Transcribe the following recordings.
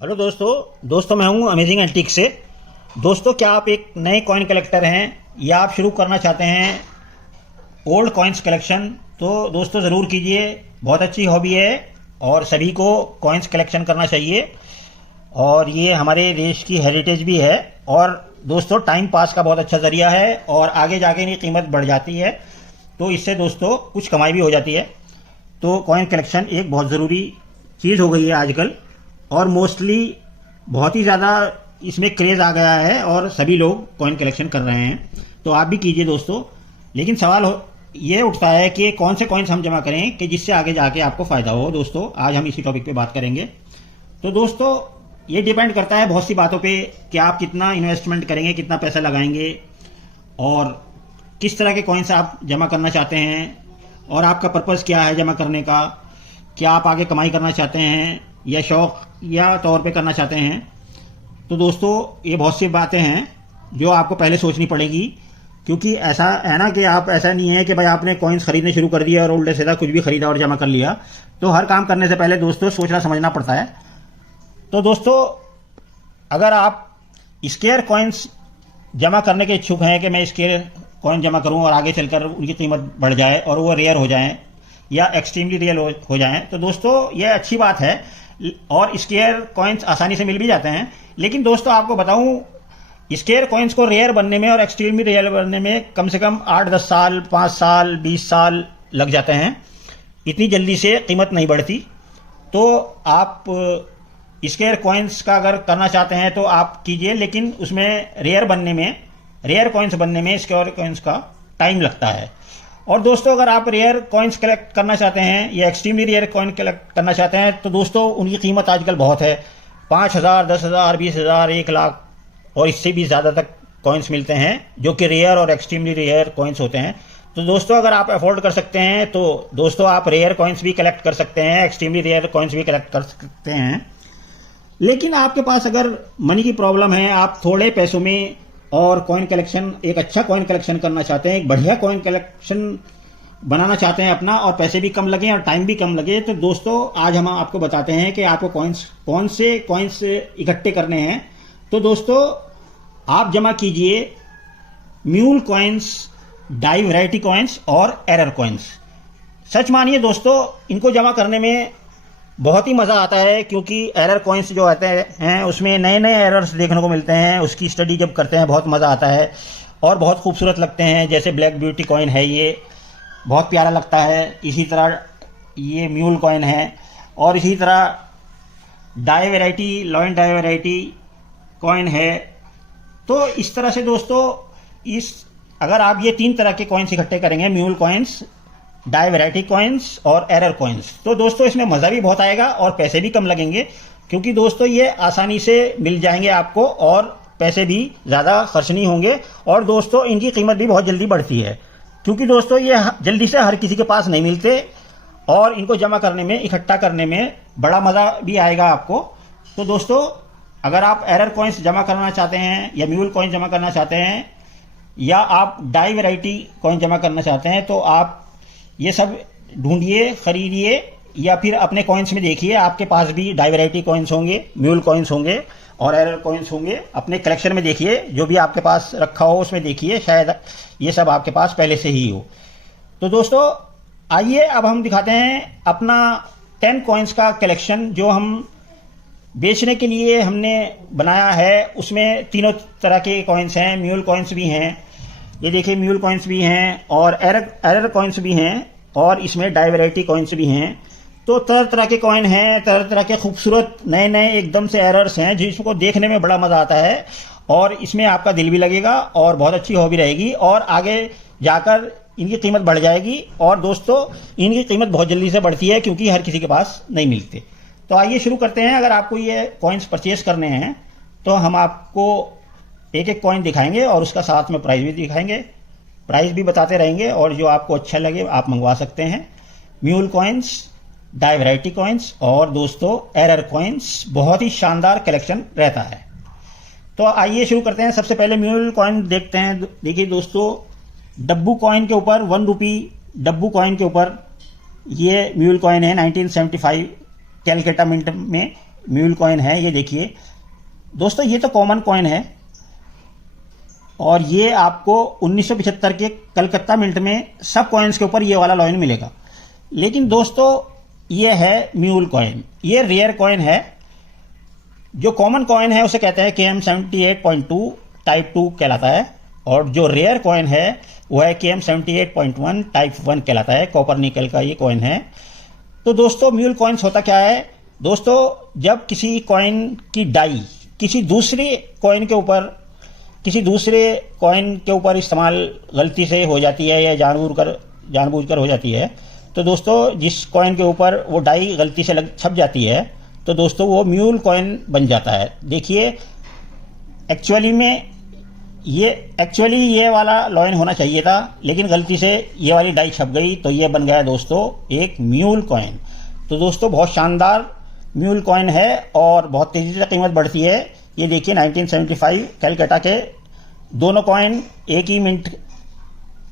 Hello दोस्तों मैं हूं अमेजिंग एंटीक से। दोस्तों, क्या आप एक नए कॉइन कलेक्टर हैं या आप शुरू करना चाहते हैं ओल्ड कॉइन्स कलेक्शन? तो दोस्तों ज़रूर कीजिए। बहुत अच्छी हॉबी है और सभी को कॉइन्स कलेक्शन करना चाहिए और ये हमारे देश की हेरिटेज भी है। और दोस्तों, टाइम पास का बहुत अच्छा ज़रिया है और आगे जाके इनकी कीमत बढ़ जाती है, तो इससे दोस्तों कुछ कमाई भी हो जाती है। तो कॉइन कलेक्शन एक बहुत ज़रूरी चीज़ हो गई है आजकल और मोस्टली बहुत ही ज़्यादा इसमें क्रेज़ आ गया है और सभी लोग कॉइन कलेक्शन कर रहे हैं। तो आप भी कीजिए दोस्तों। लेकिन सवाल ये उठता है कि कौन से कॉइन्स हम जमा करें कि जिससे आगे जाके आपको फ़ायदा हो। दोस्तों, आज हम इसी टॉपिक पे बात करेंगे। तो दोस्तों, ये डिपेंड करता है बहुत सी बातों पे कि आप कितना इन्वेस्टमेंट करेंगे, कितना पैसा लगाएंगे और किस तरह के कॉइन्स आप जमा करना चाहते हैं और आपका पर्पज़ क्या है जमा करने का। क्या आप आगे कमाई करना चाहते हैं या शौक या तौर पे करना चाहते हैं? तो दोस्तों, ये बहुत सी बातें हैं जो आपको पहले सोचनी पड़ेगी, क्योंकि ऐसा है ना कि आप ऐसा नहीं है कि भाई आपने कॉइन्स खरीदने शुरू कर दिया और उल्टे सीधा कुछ भी खरीदा और जमा कर लिया। तो हर काम करने से पहले दोस्तों सोचना समझना पड़ता है। तो दोस्तों, अगर आप स्केयर कॉइन्स जमा करने के इच्छुक हैं कि मैं स्केयर कॉइन जमा करूं और आगे चलकर उनकी कीमत बढ़ जाए और वो रेयर हो जाएं या एक्सट्रीमली रियल हो जाएं, तो दोस्तों ये अच्छी बात है और स्केयर कॉइन्स आसानी से मिल भी जाते हैं। लेकिन दोस्तों, आपको बताऊं, स्केयर कॉइन्स को रेयर बनने में और एक्सट्रीमली रियल बनने में कम से कम 8-10 साल, 5 साल, 20 साल लग जाते हैं। इतनी जल्दी से कीमत नहीं बढ़ती। तो आप स्केयर कॉइन्स का अगर करना चाहते हैं तो आप कीजिए, लेकिन उसमें रेयर कॉइन्स बनने में स्केयर कॉइन्स का टाइम लगता है। और दोस्तों, अगर आप रेयर कॉइन्स कलेक्ट करना चाहते हैं या एक्सट्रीमली रेयर कॉइन कलेक्ट करना चाहते हैं तो दोस्तों उनकी कीमत आजकल बहुत है। 5,000, 10,000, 20,000, 1 लाख और इससे भी ज़्यादा तक कॉइन्स मिलते हैं जो कि रेयर और एक्सट्रीमली रेयर कॉइन्स होते हैं। तो दोस्तों, अगर आप अफोर्ड कर सकते हैं तो दोस्तों आप रेयर कॉइन्स भी कलेक्ट कर सकते हैं, एक्सट्रीमली रेयर कॉइन्स भी कलेक्ट कर सकते हैं। लेकिन आपके पास अगर मनी की प्रॉब्लम है, आप थोड़े पैसों में और कॉइन कलेक्शन, एक अच्छा कॉइन कलेक्शन करना चाहते हैं, एक बढ़िया कॉइन कलेक्शन बनाना चाहते हैं अपना, और पैसे भी कम लगे और टाइम भी कम लगे, तो दोस्तों आज हम आपको बताते हैं कि आपको कौन से कॉइन्स इकट्ठे करने हैं। तो दोस्तों, आप जमा कीजिए mule coins, die variety coins और एरर कॉइन्स। सच मानिए दोस्तों, इनको जमा करने में बहुत ही मज़ा आता है, क्योंकि एरर कॉइन्स जो आते हैं उसमें नए नए एरर्स देखने को मिलते हैं। उसकी स्टडी जब करते हैं बहुत मज़ा आता है और बहुत खूबसूरत लगते हैं। जैसे ब्लैक ब्यूटी कॉइन है, ये बहुत प्यारा लगता है। इसी तरह ये म्यूल कॉइन है और इसी तरह die variety, lion die variety coin है। तो इस तरह से दोस्तों, अगर आप ये 3 तरह के कॉइन्स इकट्ठे करेंगे, mule coins, die variety coins और एरर कॉइन्स, तो दोस्तों इसमें मज़ा भी बहुत आएगा और पैसे भी कम लगेंगे, क्योंकि दोस्तों ये आसानी से मिल जाएंगे आपको और पैसे भी ज़्यादा खर्च नहीं होंगे। और दोस्तों, इनकी कीमत भी बहुत जल्दी बढ़ती है, क्योंकि दोस्तों ये जल्दी से हर किसी के पास नहीं मिलते और इनको जमा करने में, इकट्ठा करने में बड़ा मज़ा भी आएगा आपको। तो दोस्तों, अगर आप एरर कॉइन्स जमा करना चाहते हैं या म्यूल कॉइन जमा करना चाहते हैं या आप डाई वैरायटी कॉइन जमा करना चाहते हैं, तो आप ये सब ढूंढिए, खरीदिए या फिर अपने कॉइन्स में देखिए। आपके पास भी डाई वैरायटी कॉइन्स होंगे, म्यूल कॉइन्स होंगे और एरर कॉइन्स होंगे। अपने कलेक्शन में देखिए, जो भी आपके पास रखा हो उसमें देखिए, शायद ये सब आपके पास पहले से ही हो। तो दोस्तों, आइए अब हम दिखाते हैं अपना 10 कॉइन्स का कलेक्शन जो हम बेचने के लिए हमने बनाया है। उसमें तीनों तरह के कॉइन्स हैं, म्यूल कॉइन्स भी हैं, ये देखिए म्यूल कॉइन्स भी हैं और एरर कॉइन्स भी हैं और इसमें डाई वैरायटी कॉइन्स भी हैं। तो तरह तरह के कॉइन हैं, तरह तरह के खूबसूरत नए नए एकदम से एरर्स हैं जिसको देखने में बड़ा मज़ा आता है और इसमें आपका दिल भी लगेगा और बहुत अच्छी हॉबी रहेगी और आगे जाकर इनकी कीमत बढ़ जाएगी। और दोस्तों, इनकी कीमत बहुत जल्दी से बढ़ती है क्योंकि हर किसी के पास नहीं मिलते। तो आइए शुरू करते हैं। अगर आपको ये कॉइन्स परचेज करने हैं तो हम आपको एक एक कॉइन दिखाएंगे और उसका साथ में प्राइस भी दिखाएंगे, प्राइस भी बताते रहेंगे और जो आपको अच्छा लगे आप मंगवा सकते हैं। Mule coins, die variety coins और दोस्तों एरर कॉइन्स, बहुत ही शानदार कलेक्शन रहता है। तो आइए शुरू करते हैं। सबसे पहले म्यूल कॉइन देखते हैं। देखिए दोस्तों, डब्बू कॉइन के ऊपर, 1 रुपी डब्बू कॉइन के ऊपर ये म्यूल कॉइन है 1975 कैलकाटा मिंट में। म्यूल कॉइन है, ये देखिए दोस्तों, ये तो कॉमन कॉइन है और ये आपको 1975 के कलकत्ता मिंट में सब कॉइन्स के ऊपर ये वाला कॉइन मिलेगा। लेकिन दोस्तों ये है म्यूल कॉइन, ये रेयर कॉइन है। जो कॉमन कॉइन है उसे कहते हैं KM78.2 टाइप 2 कहलाता है, और जो रेयर कॉइन है वो है KM78.1 टाइप 1 कहलाता है। कॉपर निकल का ये कॉइन है। तो दोस्तों म्यूल कॉइन्स होता क्या है दोस्तों, जब किसी कॉइन की डाई किसी दूसरे कॉइन के ऊपर इस्तेमाल गलती से हो जाती है या जानबूझकर हो जाती है, तो दोस्तों जिस कॉइन के ऊपर वो डाई गलती से छप जाती है तो दोस्तों वो म्यूल कॉइन बन जाता है। देखिए एक्चुअली ये वाला कॉइन होना चाहिए था, लेकिन गलती से ये वाली डाई छप गई तो ये बन गया दोस्तों एक म्यूल कॉइन। तो दोस्तों बहुत शानदार म्यूल कॉइन है और बहुत तेजी से कीमत बढ़ती है। ये देखिए 1975 कैलकाटा के दोनों कॉइन एक ही मिंट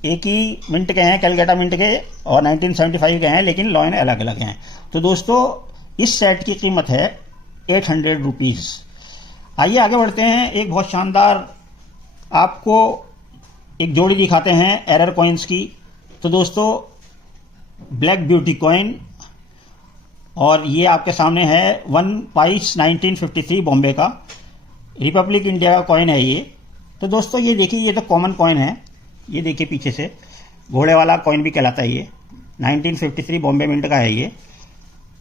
के हैं, कैलकाटा मिंट के, और 1975 के हैं, लेकिन कॉइन अलग अलग हैं। तो दोस्तों इस सेट की कीमत है 800 रुपीज़। आइए आगे बढ़ते हैं। एक बहुत शानदार आपको एक जोड़ी दिखाते हैं एरर कॉइन्स की। तो दोस्तों ब्लैक ब्यूटी कॉइन, और ये आपके सामने है 1 पाइस 1953 बॉम्बे का, रिपब्लिक इंडिया का कॉइन है ये। तो दोस्तों ये देखिए, ये तो कॉमन कॉइन है, ये देखिए पीछे से घोड़े वाला कॉइन भी कहलाता है ये, 1953 बॉम्बे मिंट का है ये।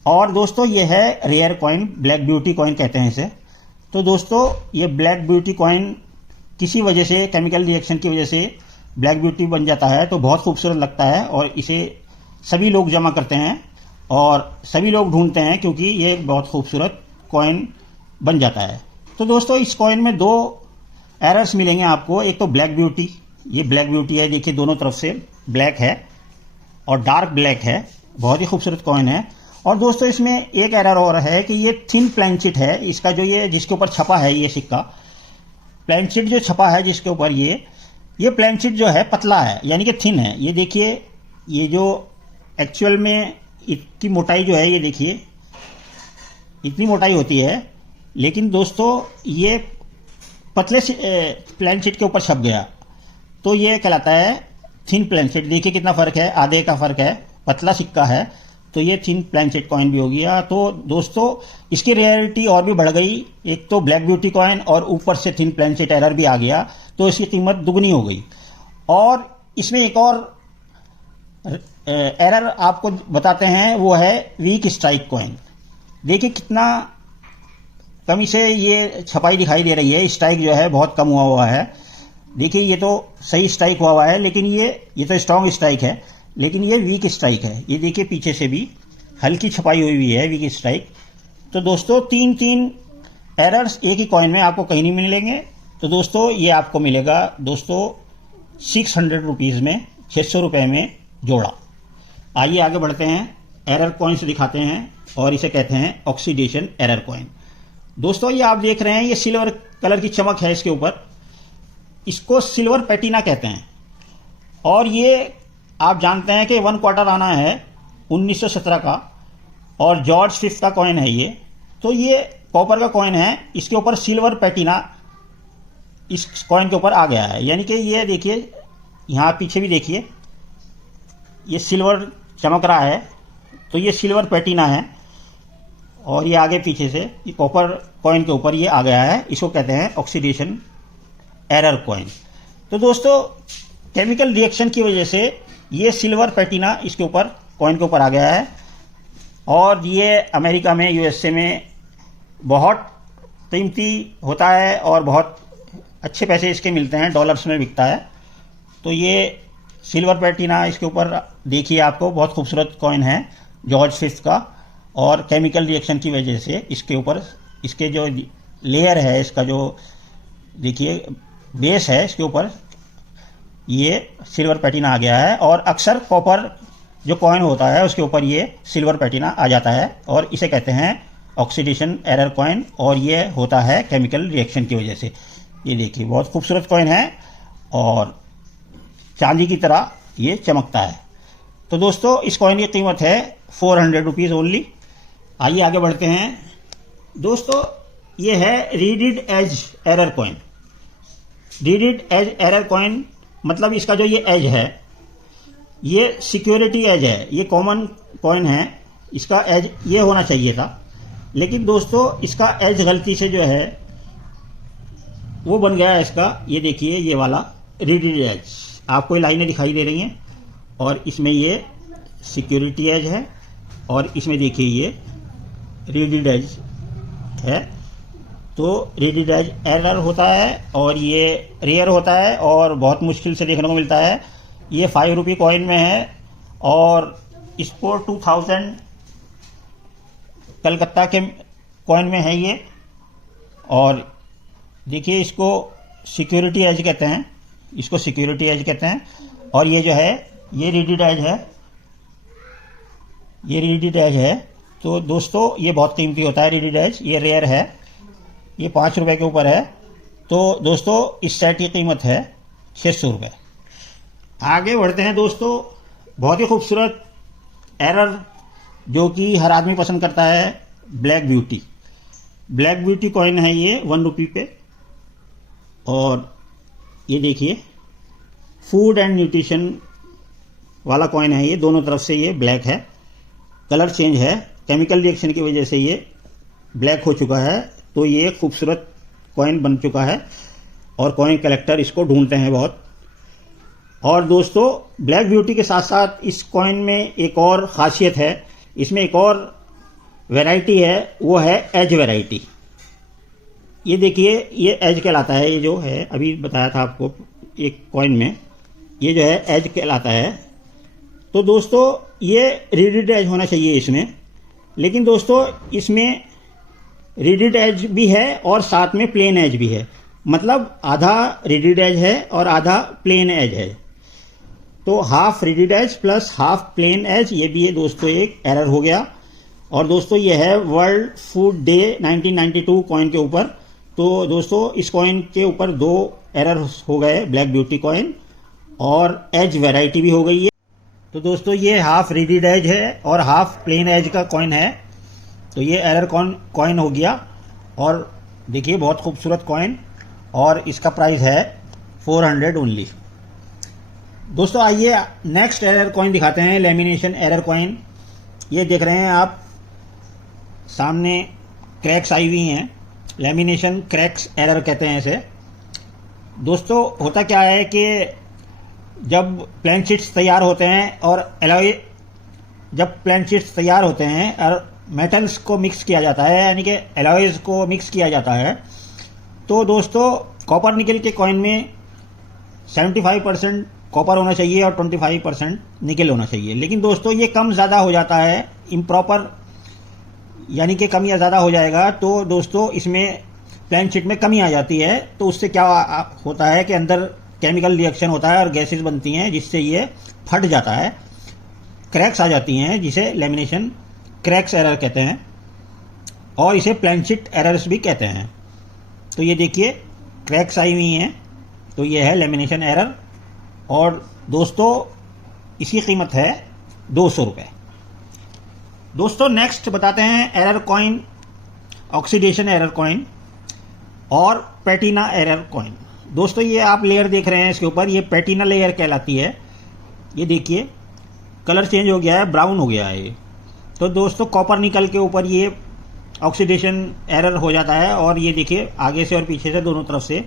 और दोस्तों ये है rare coin, black beauty coin कहते हैं इसे। तो दोस्तों ये ब्लैक ब्यूटी कॉइन किसी वजह से, केमिकल रिएक्शन की वजह से ब्लैक ब्यूटी बन जाता है, तो बहुत खूबसूरत लगता है और इसे सभी लोग जमा करते हैं और सभी लोग ढूंढते हैं, क्योंकि ये बहुत खूबसूरत कॉइन बन जाता है। तो दोस्तों इस कॉइन में दो एरर्स मिलेंगे आपको। एक तो ब्लैक ब्यूटी, ये ब्लैक ब्यूटी है, देखिए दोनों तरफ से ब्लैक है और डार्क ब्लैक है, बहुत ही खूबसूरत कॉइन है। और दोस्तों इसमें एक एरर और है कि ये थिन प्लैंचिट है, इसका जो ये जिसके ऊपर छपा है ये सिक्का, प्लैंचिट जो छपा है जिसके ऊपर ये प्लैंचिट जो है पतला है, यानी कि थिन है। ये देखिए, ये जो एक्चुअल में इसकी मोटाई जो है, ये देखिए इतनी मोटाई होती है, लेकिन दोस्तों ये पतले प्लैंचिट के ऊपर छप गया, तो ये कहलाता है थिन प्लैंचिट। देखिए कितना फ़र्क है, आधे का फ़र्क है, पतला सिक्का है, तो ये थिन प्लैंचिट कॉइन भी हो गया। तो दोस्तों इसकी रेयरिटी और भी बढ़ गई, एक तो ब्लैक ब्यूटी कॉइन और ऊपर से थिन प्लैंचिट एरर भी आ गया, तो इसकी कीमत दुगनी हो गई। और इसमें एक और एरर आपको बताते हैं, वो है वीक स्ट्राइक कॉइन। देखिए कितना कमी से ये छपाई दिखाई दे रही है, स्ट्राइक जो है बहुत कम हुआ है। देखिए ये तो सही स्ट्राइक हुआ है, लेकिन ये तो स्ट्रॉन्ग स्ट्राइक है, लेकिन ये वीक स्ट्राइक है। ये देखिए पीछे से भी हल्की छपाई हुई है वीक स्ट्राइक। तो दोस्तों तीन एरर्स एक ही कॉइन में आपको कहीं नहीं मिलेंगे। तो दोस्तों ये आपको मिलेगा दोस्तों 600 रुपीज़ में, 600 रुपये में जोड़ा। आइए आगे बढ़ते हैं, एरर कॉइन से दिखाते हैं, और इसे कहते हैं ऑक्सीडेशन एरर कॉइन। दोस्तों ये आप देख रहे हैं, ये सिल्वर कलर की चमक है इसके ऊपर, इसको सिल्वर पैटिना कहते हैं। और ये आप जानते हैं कि 1 क्वार्टर आना है 1917 का, और जॉर्ज फिफ्थ का कॉइन है ये। तो ये कॉपर का कॉइन है, इसके ऊपर सिल्वर पैटिना इस कॉइन के ऊपर आ गया है, यानी कि ये देखिए यहाँ पीछे भी देखिए ये सिल्वर चमक रहा है, तो ये सिल्वर पैटिना है। और ये आगे पीछे से ये कॉपर कॉइन के ऊपर ये आ गया है, इसको कहते हैं ऑक्सीडेशन एरर कॉइन। तो दोस्तों केमिकल रिएक्शन की वजह से ये सिल्वर पैटिना इसके ऊपर कॉइन के ऊपर आ गया है, और ये अमेरिका में, यूएसए में बहुत कीमती होता है और बहुत अच्छे पैसे इसके मिलते हैं, डॉलर्स में बिकता है। तो ये सिल्वर पैटिना इसके ऊपर देखिए, आपको बहुत खूबसूरत कॉइन है जॉर्ज फिफ्थ का, और केमिकल रिएक्शन की वजह से इसके ऊपर इसके जो लेयर है, इसका जो देखिए बेस है, इसके ऊपर ये सिल्वर पैटिना आ गया है। और अक्सर कॉपर जो कॉइन होता है उसके ऊपर ये सिल्वर पैटिना आ जाता है, और इसे कहते हैं ऑक्सीडेशन एरर कॉइन, और ये होता है केमिकल रिएक्शन की वजह से। ये देखिए बहुत खूबसूरत कॉइन है और चांदी की तरह ये चमकता है। तो दोस्तों इस कॉइन की कीमत है 400 रुपीज़ ओनली। आइए आगे बढ़ते हैं। दोस्तों ये है reeded edge error coin. Reeded edge error coin मतलब इसका जो ये एज है ये सिक्योरिटी एज है, ये कॉमन कॉइन है, इसका एज ये होना चाहिए था, लेकिन दोस्तों इसका एज गलती से जो है वो बन गया है इसका। ये देखिए ये वाला रीडिड एज, आपको ये लाइनें दिखाई दे रही हैं और इसमें ये सिक्योरिटी एज है और इसमें देखिए ये रीडिड एज है। तो रीडिड एज एरर होता है और ये रेयर होता है और बहुत मुश्किल से देखने को मिलता है। ये 5 रुपये कॉइन में है और इसको 2000 कलकत्ता के कॉइन में है ये। और देखिए इसको सिक्योरिटी एज कहते हैं, इसको सिक्योरिटी एज कहते हैं। और ये जो है ये रीडिड एज है, ये रीडिड एज है। तो दोस्तों ये बहुत कीमती होता है रीडिड एज, ये रेयर है, ये 5 रुपये के ऊपर है। तो दोस्तों इस सेट की कीमत है 600 रुपये। आगे बढ़ते हैं दोस्तों, बहुत ही खूबसूरत एरर जो कि हर आदमी पसंद करता है, black beauty. Black beauty coin है ये 1 रुपये पे। और ये देखिए फूड एंड न्यूट्रिशन वाला कॉइन है ये, दोनों तरफ से ये ब्लैक है, कलर चेंज है, केमिकल रिएक्शन की वजह से ये ब्लैक हो चुका है। तो ये खूबसूरत कॉइन बन चुका है और कॉइन कलेक्टर इसको ढूंढते हैं बहुत। और दोस्तों ब्लैक ब्यूटी के साथ साथ इस कॉइन में एक और खासियत है, इसमें एक और वैरायटी है, वो है एज वैरायटी। ये देखिए ये एज कहलाता है, ये जो है अभी बताया था आपको एक कॉइन में, ये जो है एज कहलाता है। तो दोस्तों ये रीडिड एज होना चाहिए इसमें, लेकिन दोस्तों इसमें रीडिड एज भी है और साथ में प्लेन एज भी है, मतलब आधा रीडिड एज है और आधा प्लेन एज है। तो half reeded edge plus half plain edge, ये भी है दोस्तों एक एरर हो गया। और दोस्तों ये है वर्ल्ड फूड डे 1992 कॉइन के ऊपर। तो दोस्तों इस कॉइन के ऊपर 2 एरर हो गए, ब्लैक ब्यूटी कॉइन और एज वैरायटी भी हो गई है। तो दोस्तों ये हाफ रीडिड एज है और हाफ प्लेन एज का कॉइन है, तो ये एरर कॉइन हो गया। और देखिए बहुत खूबसूरत कॉइन और इसका प्राइस है 400 ओनली। दोस्तों आइए नेक्स्ट एरर कॉइन दिखाते हैं, लेमिनेशन एरर कॉइन। ये देख रहे हैं आप सामने क्रैक्स आई हुई हैं, लेमिनेशन क्रैक्स एरर कहते हैं इसे। दोस्तों होता क्या है कि जब प्लान शीट्स तैयार होते हैं और एलॉय, जब प्लान शीट्स तैयार होते हैं और मेटल्स को मिक्स किया जाता है, यानी कि एलॉयज को मिक्स किया जाता है, तो दोस्तों कॉपर निकल के कॉइन में 75% कॉपर होना चाहिए और 25% निकल होना चाहिए। लेकिन दोस्तों ये कम ज़्यादा हो जाता है, इम्प्रॉपर, यानी कि कम या ज़्यादा हो जाएगा। तो दोस्तों इसमें प्लान शीट में कमी आ जाती है, तो उससे क्या होता है कि अंदर केमिकल रिएक्शन होता है और गैसेस बनती हैं जिससे ये फट जाता है, क्रैक्स आ जाती हैं, जिसे लेमिनेशन क्रैक्स एरर कहते हैं और इसे प्लान शीट एरर्स भी कहते हैं। तो ये देखिए क्रैक्स आई हुई हैं, तो ये है लेमिनेशन एरर। और दोस्तों इसकी कीमत है 200 रुपये। दोस्तों नेक्स्ट बताते हैं error coin, oxidation error coin और पैटिना एरर कॉइन। दोस्तों ये आप लेयर देख रहे हैं इसके ऊपर, ये पैटिना लेयर कहलाती है। ये देखिए कलर चेंज हो गया है, ब्राउन हो गया है ये। तो दोस्तों कॉपर निकल के ऊपर ये ऑक्सीडेशन एरर हो जाता है और ये देखिए आगे से और पीछे से दोनों तरफ से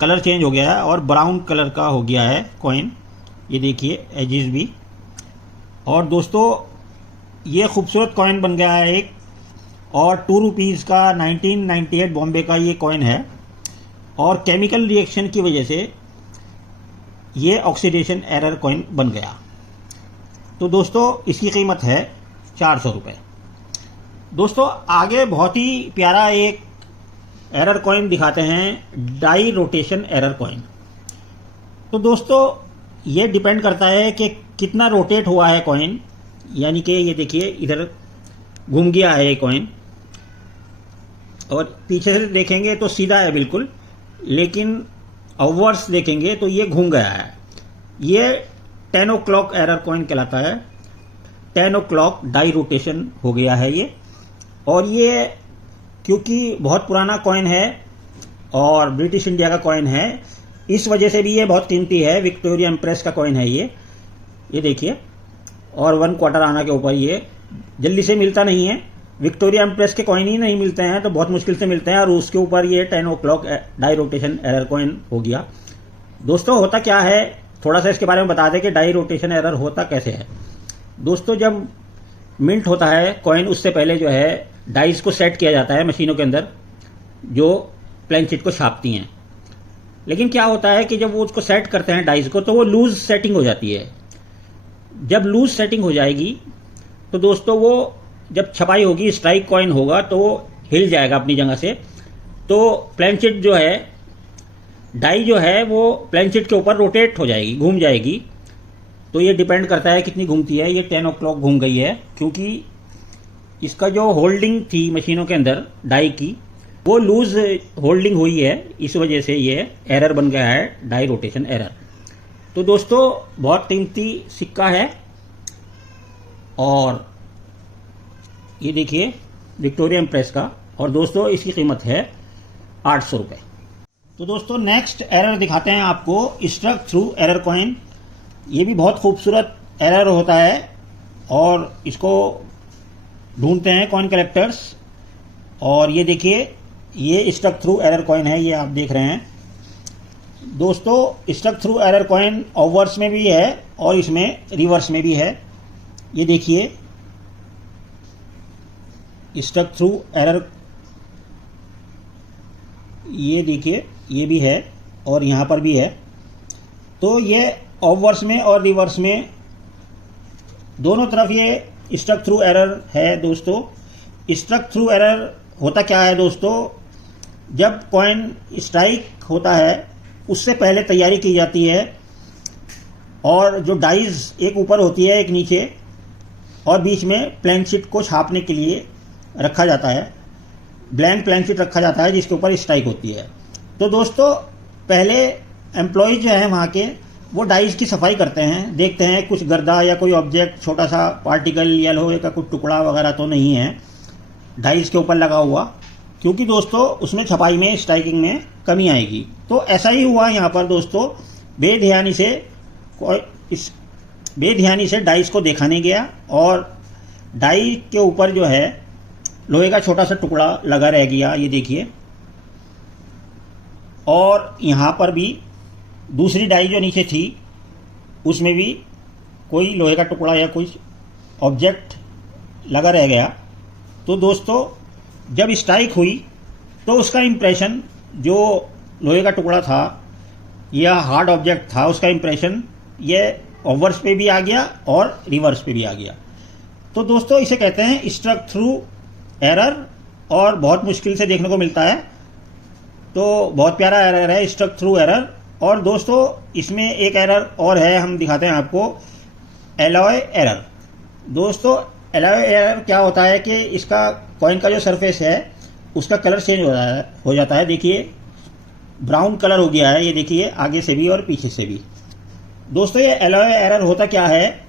कलर चेंज हो गया है और ब्राउन कलर का हो गया है कॉइन। ये देखिए एजिस भी। और दोस्तों ये खूबसूरत कॉइन बन गया है एक, और 2 रुपीज़ का 1998 बॉम्बे का ये कॉइन है। और केमिकल रिएक्शन की वजह से ये ऑक्सीडेशन एरर कॉइन बन गया। तो दोस्तों इसकी कीमत है 400 रुपये। दोस्तों आगे बहुत ही प्यारा एक एरर कॉइन दिखाते हैं, डाई रोटेशन एरर कॉइन। तो दोस्तों ये डिपेंड करता है कि कितना रोटेट हुआ है कॉइन, यानी कि ये देखिए इधर घूम गया है ये कॉइन और पीछे से देखेंगे तो सीधा है बिल्कुल, लेकिन अवर्स देखेंगे तो ये घूम गया है। ये 10 o'clock एरर कॉइन कहलाता है। 10 o'clock डाई रोटेशन हो गया है ये। और ये क्योंकि बहुत पुराना कॉइन है और ब्रिटिश इंडिया का कॉइन है, इस वजह से भी ये बहुत कीमती है। विक्टोरिया एम्प्रेस का कॉइन है ये देखिए, और 1/4 आना के ऊपर ये जल्दी से मिलता नहीं है। विक्टोरिया एम्प्रेस के कॉइन ही नहीं मिलते हैं तो बहुत मुश्किल से मिलते हैं, और उसके ऊपर ये 10 o'clock die rotation error coin हो गया। दोस्तों होता क्या है, थोड़ा सा इसके बारे में बता दें कि डाई रोटेशन एरर होता कैसे है। दोस्तों जब मिंट होता है कॉइन, उससे पहले जो है डाइस को सेट किया जाता है मशीनों के अंदर जो प्लेनशीट को छापती हैं। लेकिन क्या होता है कि जब वो उसको सेट करते हैं डाइस को, तो वो लूज सेटिंग हो जाती है। जब लूज सेटिंग हो जाएगी तो दोस्तों वो जब छपाई होगी, स्ट्राइक कॉइन होगा, तो वो हिल जाएगा अपनी जगह से। तो प्लेनशीट जो है, डाई जो है वो प्लेनशीट के ऊपर रोटेट हो जाएगी, घूम जाएगी। तो ये डिपेंड करता है कितनी घूमती है। ये 10 o'clock घूम गई है, क्योंकि इसका जो होल्डिंग थी मशीनों के अंदर डाई की, वो लूज होल्डिंग हुई है, इस वजह से ये एरर बन गया है, डाई रोटेशन एरर। तो दोस्तों बहुत कीमती सिक्का है, और ये देखिए विक्टोरिया एम्प्रेस का, और दोस्तों इसकी कीमत है 800 रुपये। तो दोस्तों नेक्स्ट एरर दिखाते हैं आपको, स्ट्रक थ्रू एरर कॉइन। ये भी बहुत खूबसूरत एरर होता है और इसको ढूंढते हैं कॉइन कलेक्टर्स। और ये देखिए ये स्ट्रक थ्रू एरर कॉइन है, ये आप देख रहे हैं। दोस्तों struck through error coin ours में भी है और इसमें रिवर्स में भी है। ये देखिए स्ट्रक थ्रू एरर, ये देखिए ये भी है और यहाँ पर भी है। तो ये ऑवर्स में और रिवर्स में दोनों तरफ ये स्ट्रक थ्रू एरर है। दोस्तों स्ट्रक थ्रू एरर होता क्या है दोस्तों, जब कॉइन स्ट्राइक होता है उससे पहले तैयारी की जाती है, और जो डाइज एक ऊपर होती है एक नीचे, और बीच में प्लेनशीट को छापने के लिए रखा जाता है, ब्लैंक प्लेनशीट रखा जाता है जिसके ऊपर स्ट्राइक होती है। तो दोस्तों पहले एम्प्लॉयज जो हैं वहाँ के, वो डाइस की सफाई करते हैं, देखते हैं कुछ गर्दा या कोई ऑब्जेक्ट, छोटा सा पार्टिकल या लोहे का कुछ टुकड़ा वगैरह तो नहीं है डाइस के ऊपर लगा हुआ, क्योंकि दोस्तों उसमें छपाई में, स्ट्राइकिंग में कमी आएगी। तो ऐसा ही हुआ यहाँ पर दोस्तों, बेध्यानी से डाइस को देखा नहीं गया, और डाई के ऊपर जो है लोहे का छोटा सा टुकड़ा लगा रह गया, ये देखिए। और यहाँ पर भी दूसरी डाई जो नीचे थी उसमें भी कोई लोहे का टुकड़ा या कोई ऑब्जेक्ट लगा रह गया। तो दोस्तों जब स्ट्राइक हुई तो उसका इम्प्रेशन, जो लोहे का टुकड़ा था या हार्ड ऑब्जेक्ट था, उसका इम्प्रेशन ये ओवर्स पे भी आ गया और रिवर्स पे भी आ गया। तो दोस्तों इसे कहते हैं स्ट्रक थ्रू एरर, और बहुत मुश्किल से देखने को मिलता है। तो बहुत प्यारा एरर है स्ट्रक थ्रू एरर। और दोस्तों इसमें एक एरर और है, हम दिखाते हैं आपको, एलॉय एरर। दोस्तों एलॉय एरर क्या होता है कि इसका कॉइन का जो सरफेस है उसका कलर चेंज हो जाता है। देखिए ब्राउन कलर हो गया है, ये देखिए आगे से भी और पीछे से भी। दोस्तों ये एलॉय एरर होता क्या है,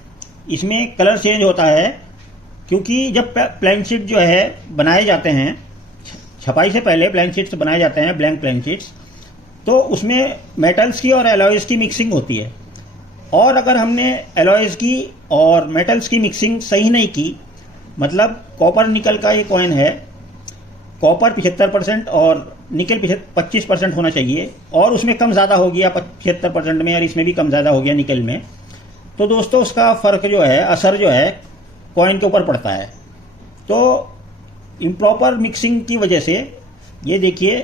इसमें कलर चेंज होता है क्योंकि जब प्लेनशीट जो है बनाए जाते हैं, छपाई से पहले प्लेनशीट्स बनाए जाते हैं, ब्लैंक प्लेनशीट्स, तो उसमें मेटल्स की और एलॉयज की मिक्सिंग होती है। और अगर हमने एलॉयज की और मेटल्स की मिक्सिंग सही नहीं की, मतलब कॉपर निकल का ये कॉइन है, कॉपर 75% और निकल 25% होना चाहिए, और उसमें कम ज़्यादा हो गया 75% में, और इसमें भी कम ज़्यादा हो गया निकल में, तो दोस्तों उसका फ़र्क जो है, असर जो है कॉइन के ऊपर पड़ता है। तो इम्प्रॉपर मिक्सिंग की वजह से ये देखिए,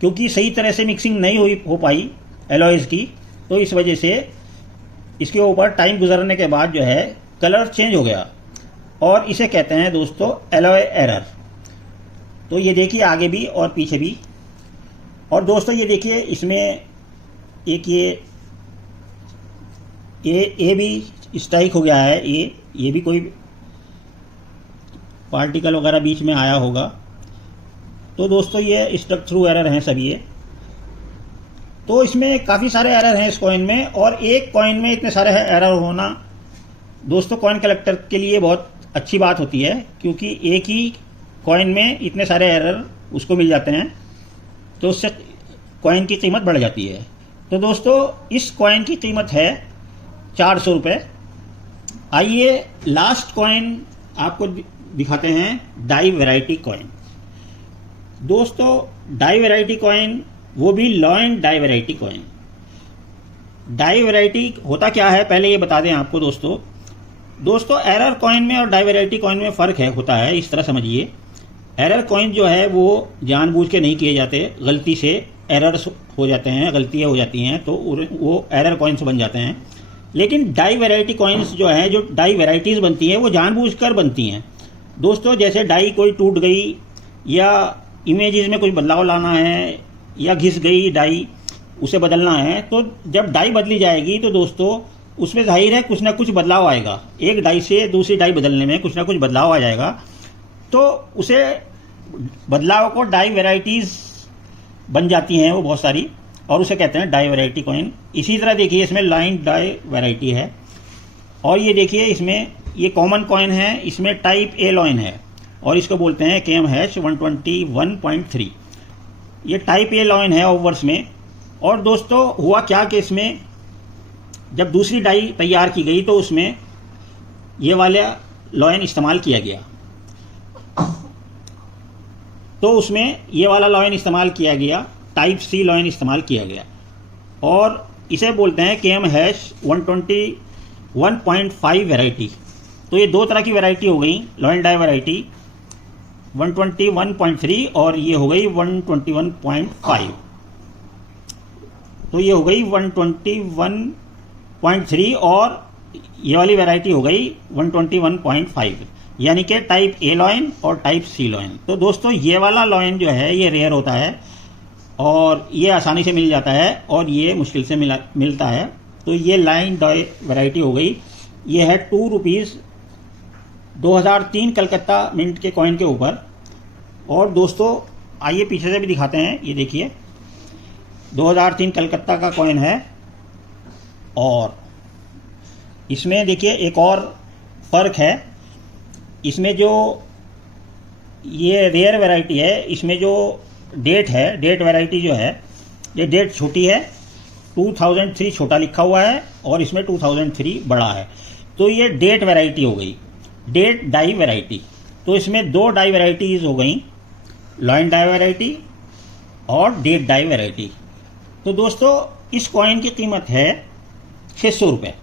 क्योंकि सही तरह से मिक्सिंग नहीं हो पाई एलॉयज की, तो इस वजह से इसके ऊपर टाइम गुजरने के बाद जो है कलर चेंज हो गया, और इसे कहते हैं दोस्तों एलॉय एरर। तो ये देखिए आगे भी और पीछे भी। और दोस्तों ये देखिए इसमें एक ये भी स्ट्राइक हो गया है, ये भी कोई पार्टिकल वगैरह बीच में आया होगा। तो दोस्तों ये स्ट्रक थ्रू एरर हैं सभी ये। तो इसमें काफ़ी सारे एरर हैं इस कॉइन में, और एक कॉइन में इतने सारे एरर होना दोस्तों कॉइन कलेक्टर के लिए बहुत अच्छी बात होती है, क्योंकि एक ही कॉइन में इतने सारे एरर उसको मिल जाते हैं, तो उससे कॉइन की कीमत बढ़ जाती है। तो दोस्तों इस कॉइन की कीमत है 400 रुपये। आइए लास्ट कॉइन आपको दिखाते हैं, डाई वैरायटी कॉइन। दोस्तों डाई वैरायटी कॉइन, वो भी lion die variety coin. Die variety होता क्या है पहले ये बता दें आपको दोस्तों एरर कॉइन में और डाई वैरायटी कॉइन में फ़र्क होता है, इस तरह समझिए। एरर कॉइन जो है वो जानबूझ के नहीं किए जाते, गलती से एरर्स हो जाते हैं, गलतियाँ हो जाती हैं तो वो एरर कॉइन्स बन जाते हैं। लेकिन डाई वैरायटी कॉइन्स जो है, जो डाई वैरायटीज़ बनती हैं वो जानबूझकर बनती हैं। दोस्तों जैसे डाई कोई टूट गई या इमेजेस में कुछ बदलाव लाना है या घिस गई डाई, उसे बदलना है, तो जब डाई बदली जाएगी तो दोस्तों उसमें जाहिर है कुछ ना कुछ बदलाव आएगा। एक डाई से दूसरी डाई बदलने में कुछ ना कुछ बदलाव आ जाएगा, तो उसे बदलाव को डाई वैरायटीज़ बन जाती हैं वो बहुत सारी, और उसे कहते हैं डाई वैरायटी कॉइन। इसी तरह देखिए इसमें लाइन डाई वैरायटी है, और ये देखिए इसमें ये कॉमन कॉइन है, इसमें टाइप ए लॉइन है और इसको बोलते हैं KM#121.3। ये टाइप ए लॉइन है ओवर्स में। और दोस्तों हुआ क्या कि इसमें जब दूसरी डाई तैयार की गई तो उसमें ये वाला लॉइन इस्तेमाल किया गया, तो उसमें ये वाला लॉइन इस्तेमाल किया गया, टाइप सी लॉइन इस्तेमाल किया गया, और इसे बोलते हैं KM#121.5 वैरायटी। तो ये दो तरह की वैरायटी हो गई, लॉइन डाई वैरायटी 121.3 और ये हो गई 121.5। तो ये हो गई 121.3 और ये वाली वैरायटी हो गई 121.5, यानी कि टाइप ए लॉइन और टाइप सी लॉइन। तो दोस्तों ये वाला लॉइन जो है ये रेयर होता है और ये आसानी से मिल जाता है और ये मुश्किल से मिलता है। तो ये लाइन डाई वैरायटी हो गई। ये है ₹2 2003 कलकत्ता मिंट के कॉइन के ऊपर। और दोस्तों आइए पीछे से भी दिखाते हैं, ये देखिए 2003 कलकत्ता का कॉइन है। और इसमें देखिए एक और फ़र्क है, इसमें जो ये रेयर वैरायटी है इसमें जो डेट है, डेट वैरायटी जो है ये डेट छोटी है, 2003 छोटा लिखा हुआ है और इसमें 2003 बड़ा है। तो ये डेट वैरायटी हो गई, डेट डाई वैरायटी। तो इसमें दो डाई वैराइटीज़ हो गई, लॉइन डाई वैरायटी और डेट डाई वैरायटी। तो दोस्तों इस कॉइन की कीमत है 600 रुपये।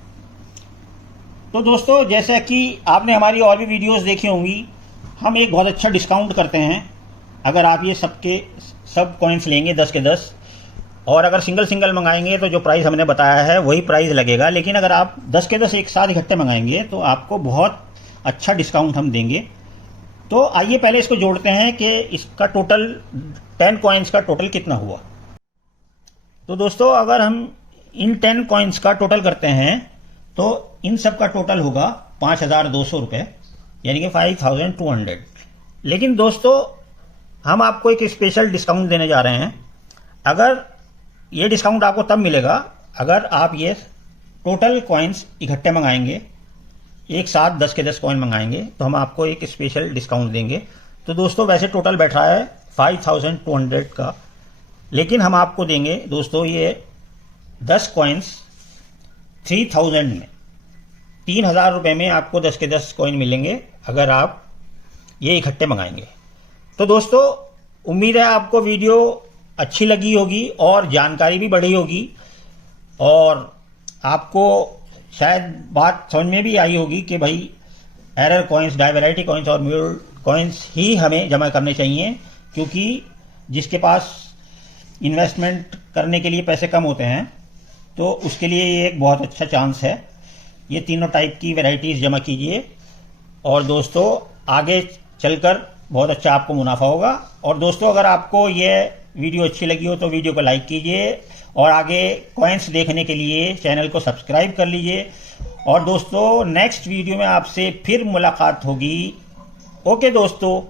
तो दोस्तों जैसा कि आपने हमारी और भी वीडियोस देखी होंगी, हम एक बहुत अच्छा डिस्काउंट करते हैं अगर आप ये सब कॉइन्स लेंगे 10 के 10, और अगर सिंगल मंगाएंगे तो जो प्राइस हमने बताया है वही प्राइस लगेगा। लेकिन अगर आप 10 के 10 एक साथ इकट्ठे मंगाएंगे तो आपको बहुत अच्छा डिस्काउंट हम देंगे। तो आइए पहले इसको जोड़ते हैं कि इसका टोटल 10 कॉइन्स का टोटल कितना हुआ। तो दोस्तों अगर हम इन 10 कॉइन्स का टोटल करते हैं तो इन सब का टोटल होगा 5200 रुपये, यानी कि 5200। लेकिन दोस्तों हम आपको एक स्पेशल डिस्काउंट देने जा रहे हैं। अगर ये डिस्काउंट आपको तब मिलेगा अगर आप ये टोटल कॉइन्स इकट्ठे मंगाएंगे, एक साथ 10 के 10 कॉइन मंगाएंगे तो हम आपको एक स्पेशल डिस्काउंट देंगे। तो दोस्तों वैसे टोटल बैठ रहा है 5200 का, लेकिन हम आपको देंगे दोस्तों ये 10 कॉइन्स 3000 में, 3000 रुपये में आपको 10 के 10 कॉइन मिलेंगे अगर आप ये इकट्ठे मंगाएंगे। तो दोस्तों उम्मीद है आपको वीडियो अच्छी लगी होगी और जानकारी भी बढ़ी होगी, और आपको शायद बात समझ में भी आई होगी कि भाई error coins, die variety coins और म्यूल कॉइन्स ही हमें जमा करने चाहिए, क्योंकि जिसके पास इन्वेस्टमेंट करने के लिए पैसे कम होते हैं तो उसके लिए ये एक बहुत अच्छा चांस है। ये तीनों टाइप की वैरायटीज़ जमा कीजिए और दोस्तों आगे चलकर बहुत अच्छा आपको मुनाफा होगा। और दोस्तों अगर आपको ये वीडियो अच्छी लगी हो तो वीडियो को लाइक कीजिए और आगे कॉइन्स देखने के लिए चैनल को सब्सक्राइब कर लीजिए। और दोस्तों नेक्स्ट वीडियो में आपसे फिर मुलाकात होगी। ओके दोस्तों।